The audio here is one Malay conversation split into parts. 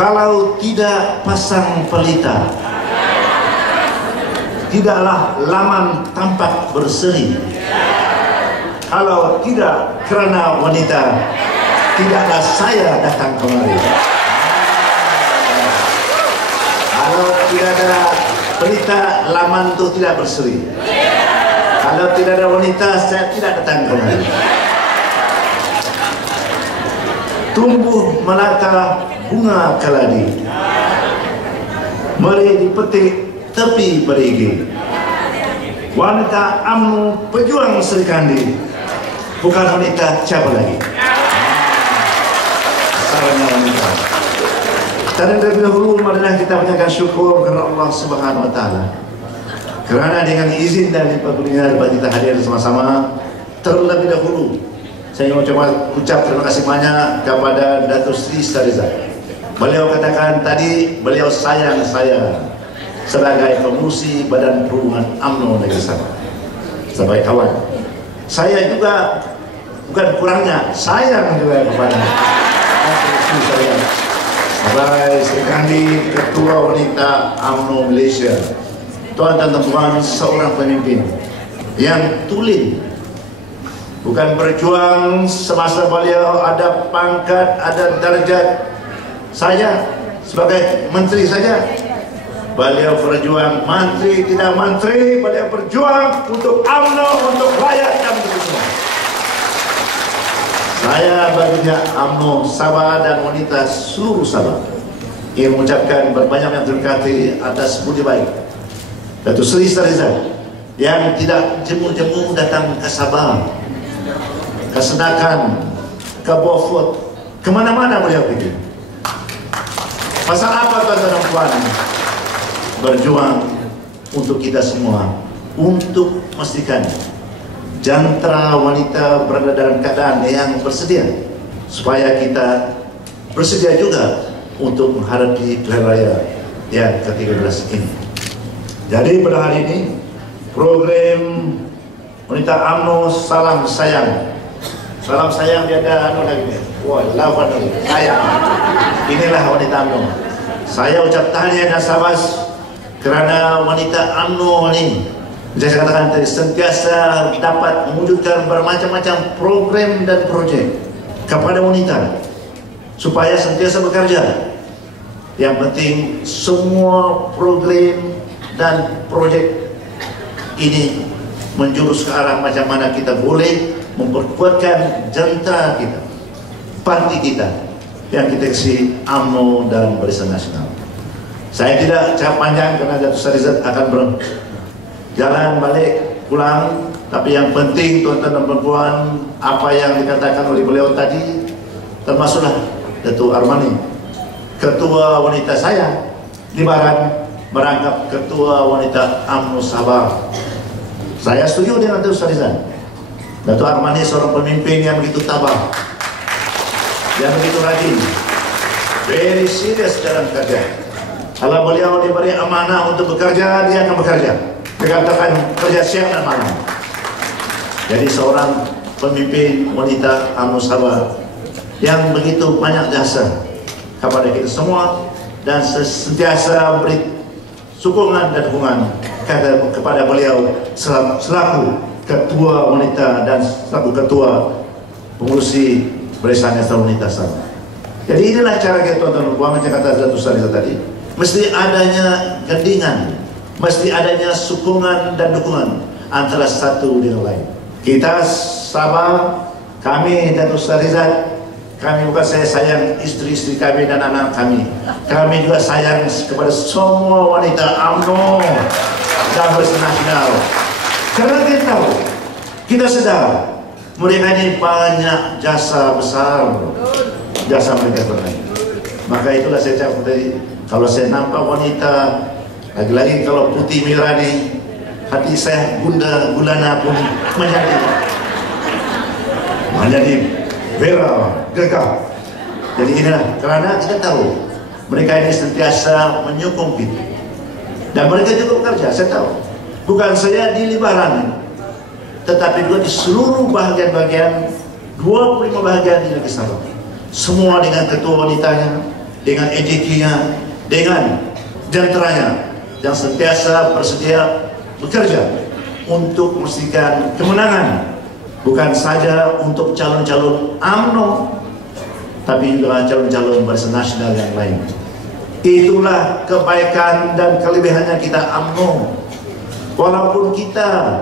Kalau tidak pasang pelita, tidaklah laman tampak berseri. Kalau tidak kerana wanita, tidaklah saya datang kemari. Kalau tidak ada pelita, laman itu tidak berseri. Kalau tidak ada wanita, saya tidak datang kemari. Tumbuh melata bunga keladi, meri dipetik tepi berigi. Wanita UMNO pejuang Serikandi, bukan wanita siapa lagi. Salamnya wanita. Terlebih dahulu marilah kita panjatkan syukur kepada Allah Subhanahu Wa Taala, kerana dengan izin dari Pak Gubernur kita hadir sama-sama. Terlebih dahulu saya ingin ucap terima kasih banyak kepada Datuk Seri Sariza. Beliau katakan tadi beliau sayang saya sebagai pengurusi Badan Perhubungan UMNO Negeri Sabah, sebagai kawan. Saya juga bukan kurangnya sayang juga kepada pengurusi saya sebagai Serikandi Ketua Wanita UMNO Malaysia. Tuan dan tuan, seorang pemimpin yang tulen, bukan berjuang semasa beliau ada pangkat, ada darjat. Saya sebagai menteri saja, beliau berjuang menteri tidak menteri, beliau berjuang untuk UMNO, untuk rakyat dan untuk semua. Saya baginya UMNO Sabah dan wanita seluruh Sabah ingin mengucapkan berbanyak terima kasih atas budi baik Datuk Seri Sariza yang tidak jemu-jemu datang ke Sabah, ke Senakan, ke Beaufort, kemana-mana beliau pergi. Pasal apa tuan-tuan dan puan? Berjuang untuk kita semua, untuk memastikan jantera wanita berada dalam keadaan yang bersedia, supaya kita bersedia juga untuk menghadapi pilihan raya yang ke-13 ini. Jadi pada hari ini program wanita UMNO Salam Sayang. Salam sayang dia ada anu lagi. Wah, lawan lagi. Sayang. Inilah wanita UMNO. Saya ucap tahniah dan sabas kerana wanita UMNO ini, saya katakan tadi, sentiasa dapat mewujudkan bermacam-macam program dan projek kepada wanita supaya sentiasa bekerja. Yang penting semua program dan projek ini menjurus ke arah macam mana kita boleh memperkuatkan jantera kita, parti kita yang kita isi UMNO dan Barisan Nasional. Saya tidak cakap panjang kerana Datuk Seri akan berjalan balik pulang, tapi yang penting tuan-tuan dan perempuan, apa yang dikatakan oleh beliau tadi, termasuklah Datuk Armani, ketua wanita saya di Baran, merangkap ketua wanita UMNO Sabah. Saya setuju dengan Datuk Seri. Datuk Armani seorang pemimpin yang begitu tabah, yang begitu rajin, very serious dalam kerja. Kalau beliau diberi amanah untuk bekerja, dia akan bekerja. Dikatakan kerja siang dan malam. Jadi seorang pemimpin wanita UMNO Sabah yang begitu banyak jasa kepada kita semua dan sentiasa beri sokongan dan dukungan kepada beliau selaku ketua wanita dan selaku ketua pengurusi Barisan Nasional Wanita Sabah. Jadi inilah cara kita tuan-tuan dan puan, macam kata Datuk Sari tadi, mesti adanya gandingan, mesti adanya sokongan dan dukungan antara satu dengan lain. Kita Sabah, kami Datuk Sari, kami bukan saya sayang istri-istri kami dan anak kami. Kami juga sayang kepada semua wanita UMNO dan Barisan Nasional. Karena kita tahu, kita sedar mereka ini banyak jasa besar, jasa mereka terbaik. Maka itulah saya cakap tadi, kalau saya nampak wanita, lagi-lagi kalau putih merah ni, hati saya gulana pun menjadi Vera, gegap. Jadi inilah kerana kita tahu mereka ini sentiasa menyokong kita dan mereka juga bekerja. Saya tahu bukan saya di Libaran, tetapi juga di seluruh bahagian-bahagian 25 bahagian di negeri Sabah, semua dengan ketua wanitanya, dengan EJK-nya, dengan janteranya yang sentiasa bersedia bekerja untuk memastikan kemenangan, bukan saja untuk calon-calon UMNO, tapi juga calon-calon Barisan Nasional yang lain. Itulah kebaikan dan kelebihannya kita UMNO. Walaupun kita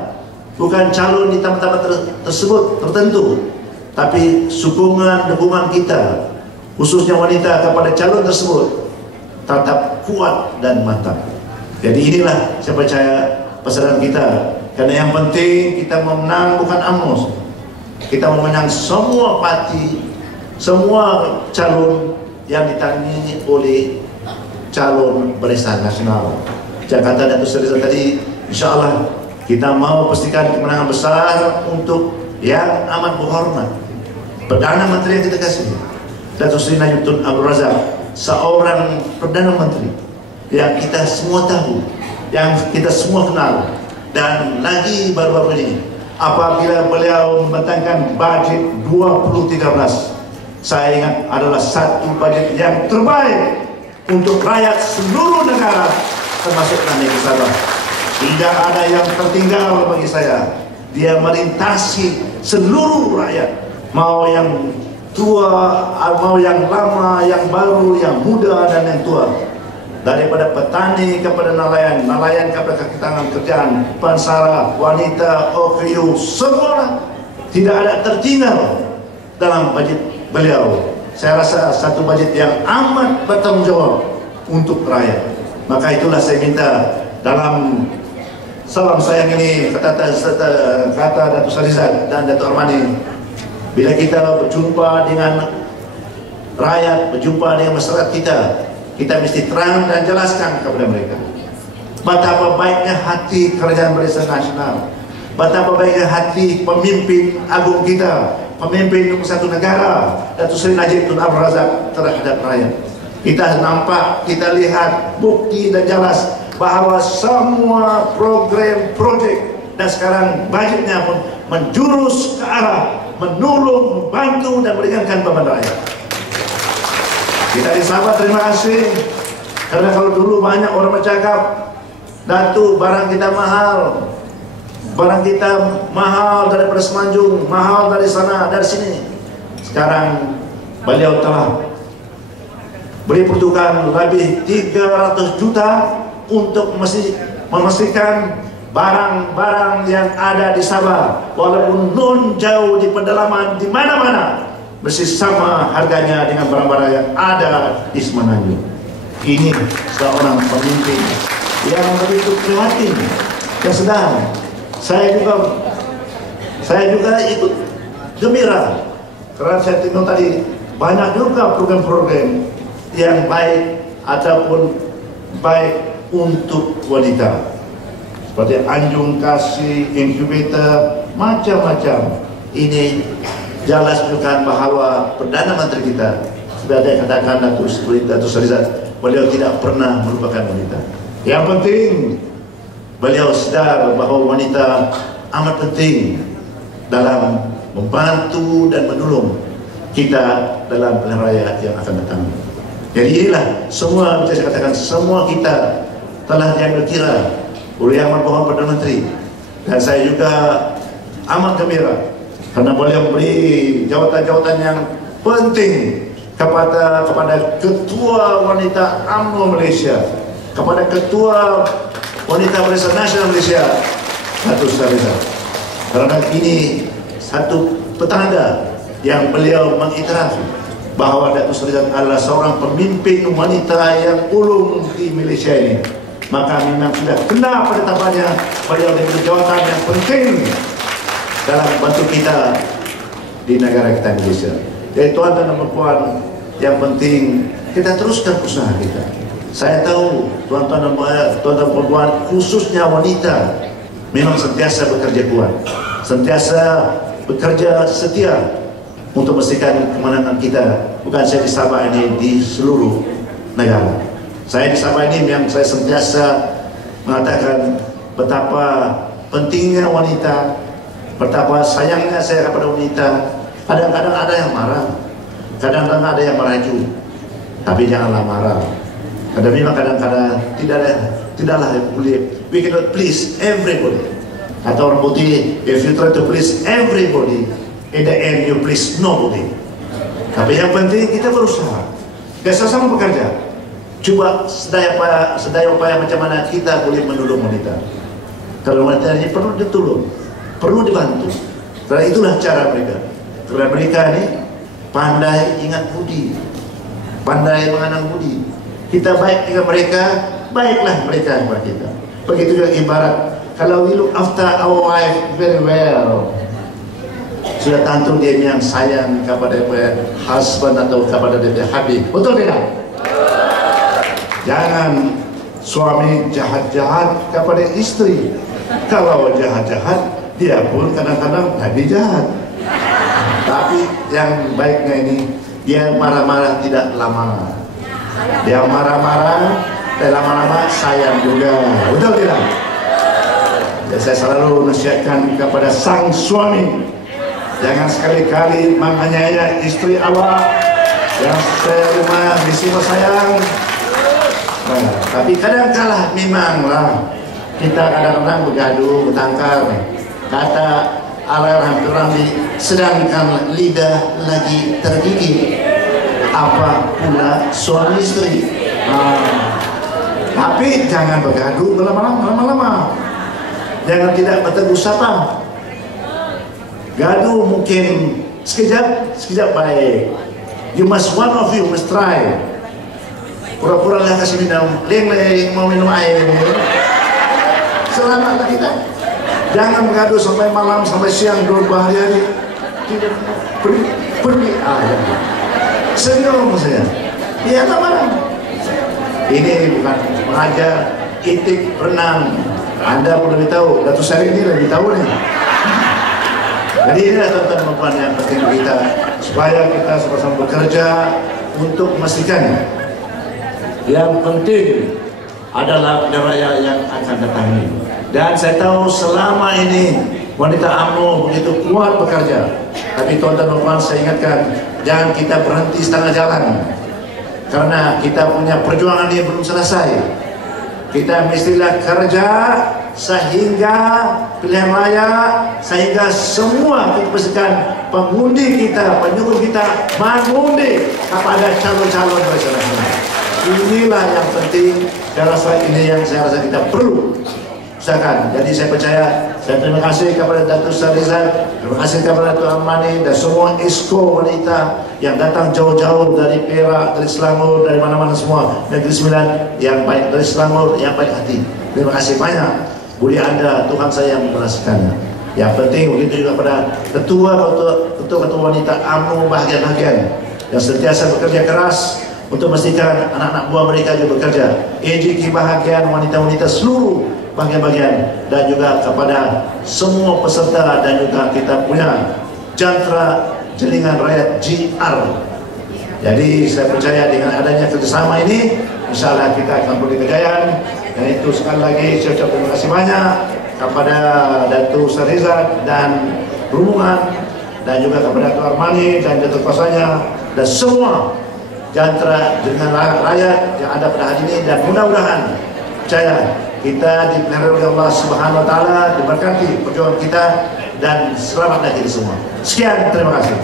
bukan calon di tempat-tempat tersebut tertentu, tapi dukungan kita, khususnya wanita kepada calon tersebut, tetap kuat dan mantap. Jadi inilah saya percaya pesanan kita. Karena yang penting kita memenang bukan UMNO, kita memenang semua parti, semua calon yang ditandingi oleh calon Barisan Nasional. Jakarta dan Sulawesi tadi, insya Allah kita mau pastikan kemenangan besar untuk yang amat berhormat Perdana Menteri yang kita kasih, Datuk Seri Najib Tun Abdul Razak, seorang Perdana Menteri yang kita semua tahu, yang kita semua kenal. Dan lagi baru-baru ini, apabila beliau membentangkan budget 2013, saya ingat adalah satu budget yang terbaik untuk rakyat seluruh negara, termasuk kami di Sabah. Tidak ada yang tertinggal bagi saya. Dia melintasi seluruh rakyat, mau yang tua, mau yang lama, yang baru, yang muda dan yang tua. Daripada petani kepada nelayan, nelayan kepada ketangan kerjaan, pansara, wanita, OKU, semua tidak ada tertinggal dalam budget beliau. Saya rasa satu budget yang amat bertanggung jawab untuk rakyat. Maka itulah saya minta dalam salam sayang ini, kata Datuk Sarizat dan Datuk Armani, bila kita berjumpa dengan rakyat, berjumpa dengan masyarakat kita mesti terang dan jelaskan kepada mereka betapa baiknya hati Kerajaan Barisan Nasional, betapa baiknya hati pemimpin agung kita, pemimpin nomor satu negara, Datuk Seri Najib Tun Abdul Razak terhadap rakyat. Kita nampak, kita lihat bukti dan jelas bahawa semua program, projek dan sekarang budgetnya pun menjurus ke arah menolong, membantu dan meringankan beban rakyat. Kita di Sabah terima kasih, karena kalau dulu banyak orang bercakap, Datuk barang kita mahal, barang kita mahal daripada Semenanjung, mahal dari sana, dari sini. Sekarang beliau telah beri peruntukan lebih 300 juta untuk memastikan barang-barang yang ada di Sabah, walaupun non jauh di pedalaman, di mana-mana, bersama harganya dengan barang-barang yang ada di Semenanjung. Ini seorang pemimpin yang begitu prihatin dan sedang. Saya juga ikut gembira karena saya tengok tadi banyak juga program-program yang baik ataupun baik untuk wanita, seperti Anjung Kasih, incubator, macam-macam. Ini jelas menunjukkan bahawa Perdana Menteri kita, sudah ada katakan Datuk Sarizat, beliau tidak pernah melupakan wanita. Yang penting beliau sadar bahawa wanita amat penting dalam membantu dan menolong kita dalam pilihan raya yang akan datang. Jadi inilah semua, bisa saya katakan, semua kita telah diambil kira oleh Yang Maha Perdana Menteri. Dan saya juga amat gembira karena beliau memberi jawatan-jawatan yang penting kepada Ketua Wanita UMNO Malaysia, kepada Ketua Wanita Barisan Nasional Malaysia, Datuk Sarizat. Karena ini satu petanda yang beliau mengiktiraf bahawa Datuk Sarizat adalah seorang pemimpin wanita yang ulung di Malaysia ini. Maka memang sudah kena pada tampaknya beliau diberi jawatan yang penting dalam bantu kita di negara kita Malaysia. Jadi tuan-tuan dan puan, yang penting kita teruskan usaha kita. Saya tahu tuan-tuan dan puan, khususnya wanita, memang sentiasa bekerja kuat, sentiasa bekerja setia untuk memastikan kemenangan kita. Bukan saya di Sabah ini, di seluruh negara. Saya di Sabah ini yang saya sentiasa mengatakan betapa pentingnya wanita, betapa sayangnya saya kepada wanita. Kadang-kadang ada yang marah, kadang-kadang ada yang merajuk. tapi janganlah marah. Karena memang kadang-kadang tidaklah boleh. We cannot please everybody. Kata orang putih, if you try to please everybody, in the end you please nobody. Tapi yang penting kita berusaha, kita sama-sama bekerja. Coba sedaya upaya macam mana kita boleh menolong wanita. Kalau wanita ini perlu ditolong, perlu dibantu. Karena itulah cara mereka. Karena mereka ini pandai ingat budi, pandai mengenang budi. Kita baik dengan mereka, baiklah mereka kepada kita. Begitu juga ibarat, kalau we look after our wife very well, sudah tentu dia yang sayang kepada husband atau kepada dia habib. Betul tidak? Jangan suami jahat-jahat kepada istri. Kalau jahat-jahat, dia pun kadang-kadang lagi jahat. Tapi yang baiknya ini, dia marah-marah tidak lama. Dia marah-marah dan lama-lama sayang juga. Betul tidak? Dan saya selalu nasihatkan kepada sang suami, jangan sekali-kali menganiaya istri awak yang serumah disuruh sayang. Nah, tapi kadang-kala memanglah kita kadang-kadang bergaduh, bertengkar. Kata alarm Ramli, sedangkan lidah lagi tergigit, apa pula suami istri. Tapi jangan bergaduh lama-lama. Jangan tidak bertegur sapa. Gaduh mungkin sekejap baik. One of you must try. Pura-pura lah kasih minum, leng-leng mau minum air. Selamatlah kita. Jangan bergaduh sampai malam, sampai siang, 2 hari. Tidak pergi. Senyum saya. Iya lama. Ini bukan mengajar etik renang. Anda pun lebih tahu. Datuk Sari ini lebih tahu nih. Jadi inilah tuan-tuan dan puan yang penting kita, supaya kita sama-sama bekerja untuk memastikan yang penting adalah pilihan raya yang akan datang ini. Dan saya tahu selama ini wanita UMNO begitu kuat bekerja. Tapi tuan-tuan dan puan, saya ingatkan, jangan kita berhenti setengah jalan. Karena kita punya perjuangan ini belum selesai. Kita mestilah kerja sehingga pilihan raya, sehingga semua kita pastikan pengundi kita, penyuluh kita mengundi kepada calon-calon nasional. Inilah yang penting. Saya rasa ini yang saya rasa kita perlu usahakan. Jadi saya percaya, saya terima kasih kepada Datuk Sarizat, terima kasih kepada Tuan Mani dan semua esko wanita yang datang jauh-jauh dari Perak, dari Selangor, dari mana-mana semua, Negeri Sembilan yang baik, dari Selangor yang baik hati. Terima kasih banyak. Budi Anda, Tuhan saya yang membalaskannya. Yang penting begitu juga pada ketua wanita UMNO bahagian-bahagian yang sentiasa bekerja keras untuk memastikan anak-anak buah mereka juga bekerja. AJK bahagian wanita-wanita seluruh bagian-bagian, dan juga kepada semua peserta, dan juga kita punya Jantra Jaringan Rakyat JR. Jadi saya percaya dengan adanya kerjasama ini, insyaAllah kita akan beri kejayaan. Dan itu sekali lagi saya ucapkan terima kasih banyak kepada Datuk Sarizat dan Perhubungan, dan juga kepada Tuan Armani dan Datuk Kuasanya, dan semua Jantra Jaringan Rakyat yang ada pada hari ini. Dan mudah-mudahan percaya kita dipelihara oleh Allah Subhanahu Wa Taala, diberkati perjuangan kita, dan selamatlah kita semua. Sekian, terima kasih.